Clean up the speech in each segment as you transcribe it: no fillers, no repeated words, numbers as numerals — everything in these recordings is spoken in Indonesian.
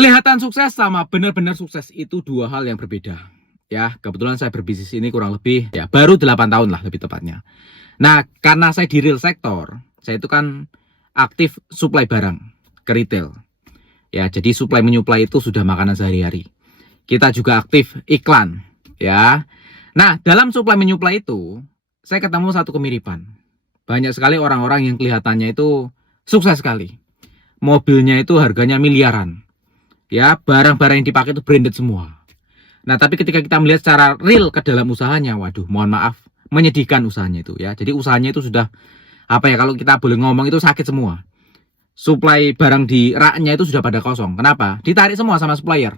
Kelihatan sukses sama benar-benar sukses itu dua hal yang berbeda. Ya, kebetulan saya berbisnis ini kurang lebih ya baru 8 tahun lah lebih tepatnya. Nah, karena saya di real sektor, saya itu kan aktif supply barang ke retail. Ya, jadi supply menyuplai itu sudah makanan sehari-hari. Kita juga aktif iklan, ya. Nah, dalam supply menyuplai itu, saya ketemu satu kemiripan. Banyak sekali orang-orang yang kelihatannya itu sukses sekali. Mobilnya itu harganya miliaran. Ya, barang-barang yang dipakai itu branded semua. Nah, tapi ketika kita melihat secara real ke dalam usahanya, waduh, mohon maaf, menyedihkan usahanya itu ya. Jadi usahanya itu sudah apa ya, kalau kita boleh ngomong itu sakit semua. Supply barang di raknya itu sudah pada kosong. Kenapa? Ditarik semua sama supplier.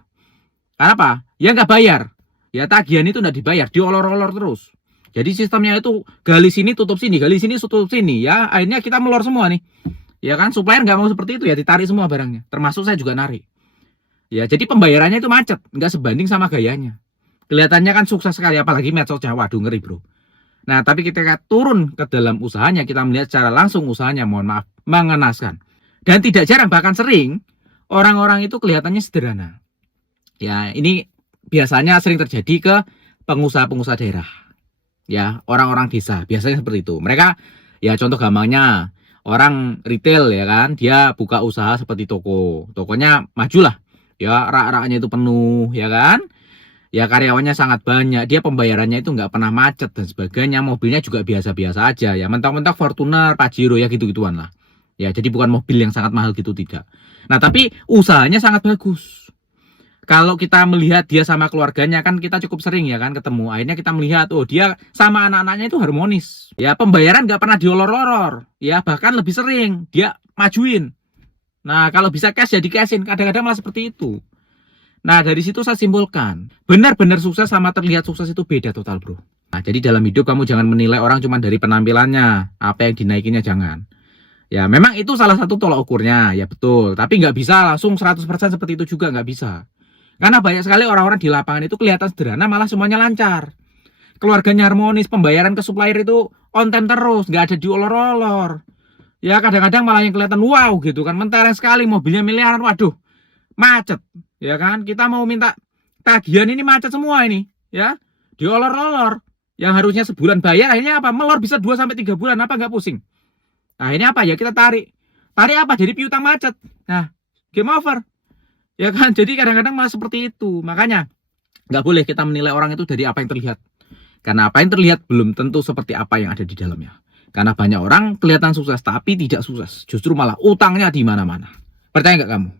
Kenapa? Ya nggak bayar. Ya tagihan itu nggak dibayar, diolor-olor terus. Jadi sistemnya itu gali sini tutup sini, gali sini tutup sini. Ya akhirnya kita melor semua nih. Ya kan, supplier nggak mau seperti itu ya, ditarik semua barangnya. Termasuk saya juga narik. Ya, jadi pembayarannya itu macet, nggak sebanding sama gayanya. Kelihatannya kan sukses sekali, apalagi medsosnya, waduh ngeri bro. Nah, tapi ketika turun ke dalam usahanya, kita melihat secara langsung usahanya, mohon maaf, mengenaskan. Dan tidak jarang, bahkan sering, orang-orang itu kelihatannya sederhana. Ya, ini biasanya sering terjadi ke pengusaha-pengusaha daerah. Ya, orang-orang desa, biasanya seperti itu. Mereka, ya contoh gampangnya, orang retail ya kan, dia buka usaha seperti toko. Tokonya majulah. Ya, rak-raknya itu penuh, ya kan? Ya, karyawannya sangat banyak. Dia pembayarannya itu nggak pernah macet dan sebagainya. Mobilnya juga biasa-biasa aja. Ya, mentok-mentok Fortuner, Pajero, ya gitu-gituan lah. Ya, jadi bukan mobil yang sangat mahal gitu, tidak. Nah, tapi usahanya sangat bagus. Kalau kita melihat dia sama keluarganya, kan kita cukup sering ya kan ketemu. Akhirnya kita melihat, oh dia sama anak-anaknya itu harmonis. Ya, pembayaran nggak pernah diolor-olor. Ya, bahkan lebih sering dia majuin. Nah, kalau bisa cash ya di cashin, kadang-kadang malah seperti itu. Nah, dari situ saya simpulkan, benar-benar sukses sama terlihat sukses itu beda total, bro. Nah, jadi dalam hidup kamu jangan menilai orang cuma dari penampilannya, apa yang dinaikinya jangan. Ya, memang itu salah satu tolak ukurnya, ya betul. Tapi nggak bisa langsung 100% seperti itu juga, nggak bisa. Karena banyak sekali orang-orang di lapangan itu kelihatan sederhana, malah semuanya lancar. Keluarganya harmonis, pembayaran ke supplier itu on time terus, nggak ada diolor-olor. Ya kadang-kadang malah yang kelihatan wow gitu kan, mentereng sekali, mobilnya miliaran, waduh macet ya kan, kita mau minta tagihan ini macet semua ini ya, diolor-olor, yang harusnya sebulan bayar akhirnya apa, melor bisa 2-3 bulan, apa nggak pusing. Nah ini apa ya, kita tarik apa, jadi piutang macet. Nah game over ya kan, jadi kadang-kadang malah seperti itu. Makanya nggak boleh kita menilai orang itu dari apa yang terlihat, karena apa yang terlihat belum tentu seperti apa yang ada di dalamnya. Karena banyak orang kelihatan sukses tapi tidak sukses. Justru malah utangnya di mana-mana. Percaya nggak kamu?